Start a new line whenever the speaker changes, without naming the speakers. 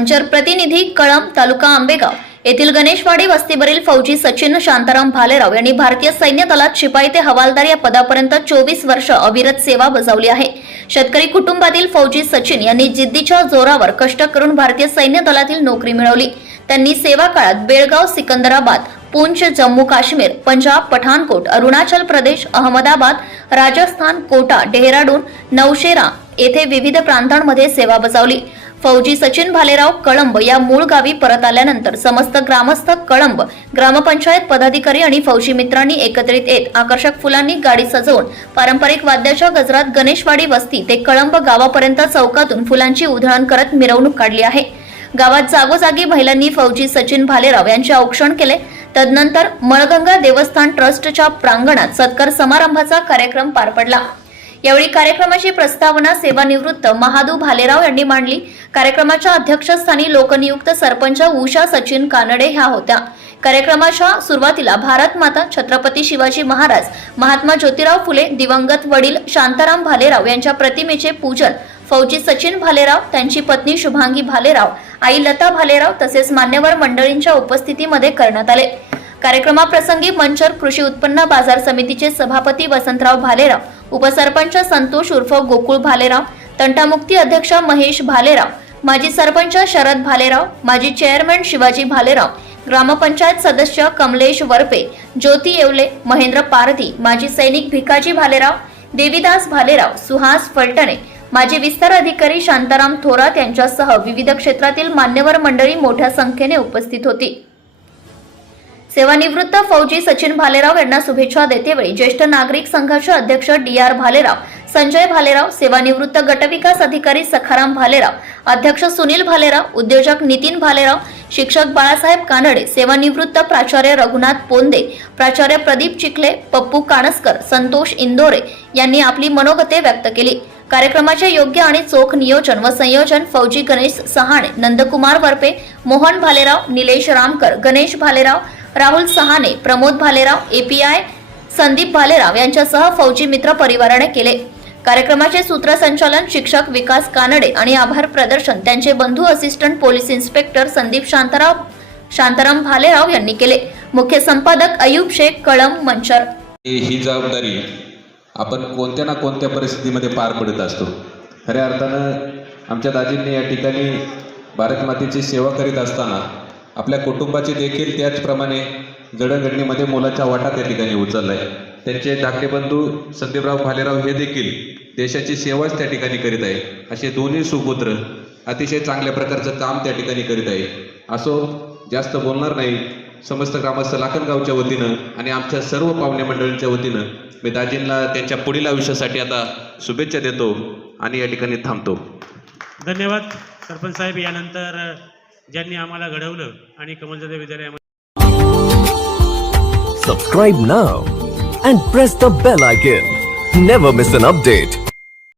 मंचर प्रतिनिधी कळम तालुका आंबेगाव. येथील गणेशवाडी वस्तीवरील फौजी सचिन शांताराम भालेराव यांनी भारतीय सैन्य दलात शिपाई ते हवालदार या पदापर्यंत चोवीस वर्ष अविरत सेवा बजावली आहे. शेतकरी कुटुंबातील फौजी सचिन यांनी जिद्दीच्या जोरावर कष्ट करून भारतीय सैन्य दलातील नोकरी मिळवली. त्यांनी सेवा काळात बेळगाव सिकंदराबाद पूंछ जम्मू काश्मीर पंजाब पठाणकोट अरुणाचल प्रदेश अहमदाबाद राजस्थान कोटा डेहराडून नौशेरा येथे विविध प्रांतांमध्ये सेवा बजावली. फौजी सचिन भालेराव कळंब या मूळ गावी परत आल्यानंतर समस्त ग्रामस्थ कळंब ग्रामपंचायत पदाधिकारी आणि फौजी मित्रांनी एकत्रित येत आकर्षक फुलांनी गाडी सजवून पारंपरिक वाद्याच्या गजरात गणेशवाडी वस्ती ते कळंब गावापर्यंत चौकातून फुलांची उधळण करत मिरवणूक काढली आहे. गावात जागोजागी महिलांनी फौजी सचिन भालेराव यांचे औक्षण केले. तदनंतर मळगंगा देवस्थान ट्रस्टच्या प्रांगणात सत्कार समारंभाचा कार्यक्रम पार पडला. यावेळी कार्यक्रमाची प्रस्तावना सेवानिवृत्त महादू भालेराव यांनी मांडली. कार्यक्रमाच्या अध्यक्षस्थानी लोकनियुक्त सरपंच उषा सचिन कानडे ह्या होत्या. कार्यक्रमाच्या सुरुवातीला भारत माता छत्रपती शिवाजी महाराज महात्मा ज्योतिराव फुले दिवंगत वडील शांताराम भालेराव यांच्या प्रतिमेचे पूजन फौजी सचिन भालेराव त्यांची पत्नी शुभांगी भालेराव आई लता भालेराव तसेच मान्यवर मंडळींच्या उपस्थितीमध्ये करण्यात आले. कार्यक्रमाप्रसंगी मंचर कृषी उत्पन्न बाजार समितीचे सभापती वसंतराव भालेराव उपसरपंच संतोष उर्फ गोकुळ भालेराव तंटामुक्ती अध्यक्ष महेश भालेराव माजी सरपंच शरद भालेराव माजी चेअरमॅन शिवाजी भालेराव ग्रामपंचायत सदस्य कमलेश वरपे ज्योती येवले महेंद्र पारधी माजी सैनिक भिकाजी भालेराव देवीदास भालेराव सुहास फलटणे माजी विस्तार अधिकारी शांताराम थोरात यांच्यासह विविध क्षेत्रातील मान्यवर मंडळी मोठ्या संख्येने उपस्थित होती. सेवानिवृत्त फौजी सचिन भालेराव यांना शुभेच्छा देतेवेळी ज्येष्ठ नागरिक संघाचे अध्यक्ष डी आर भालेराव संजय भालेराव सेवानिवृत्त गटविकास अधिकारी सखाराम भालेराव अध्यक्ष सुनील भालेराव उद्योजक नितीन भालेराव शिक्षक बाळासाहेब कानडे सेवानिवृत्त प्राचार्य रघुनाथ पोंदे प्राचार्य प्रदीप चिखले पप्पू काणसकर संतोष इंदोरे यांनी आपली मनोगते व्यक्त केली. कार्यक्रमाचे योग्य आणि चोख नियोजन व संयोजन फौजी गणेश सहाणे नंदकुमार वरपे मोहन भालेराव निलेश रामकर गणेश भालेराव राहुल सहाने प्रमोद भालेराव एपीआय संदीप भालेराव यांच्यासह फौजी मित्र परिवाराने केले. कार्यक्रमाचे सूत्रसंचालन शिक्षक विकास कानडे आणि आभार प्रदर्शन त्यांचे बंधू assistant police inspector Sandeep Shantarao Shantaram Bhalerao यांनी केले. मुख्य संपादक अयूब शेख कळम मंचर.
ही ही जबाबदारी आपण कोणत्या ना कोणत्या परिस्थितीमध्ये पार पडत असतो? खऱ्या अर्थानं आमच्या दाजींनी या ठिकाणी भारत मातेची सेवा करीत असताना आपल्या कुटुंबाची देखील त्याचप्रमाणे जडणघडणीमध्ये मोलाचा वाटा त्या ठिकाणी उचलला आहे त्यांचे धाकटे बंधू संदीपराव भालेराव हे देखील देशाची सेवाच त्या ठिकाणी करीत आहे. असे दोन्ही सुपुत्र अतिशय चांगल्या प्रकारचं काम त्या ठिकाणी करीत आहे. असो जास्त बोलणार नाही. समस्त ग्रामस्थ लाखनगावच्या वतीनं आणि आमच्या सर्व पाहुणे मंडळींच्या वतीनं मी दाजींना त्यांच्या पुढील आयुष्यासाठी आता शुभेच्छा देतो आणि या ठिकाणी थांबतो.
धन्यवाद. सरपंच साहेब यानंतर ज्यांनी आम्हाला घडवलं आणि कमलजा देवी
जरी सबस्क्राईब ना and press the bell icon never miss an update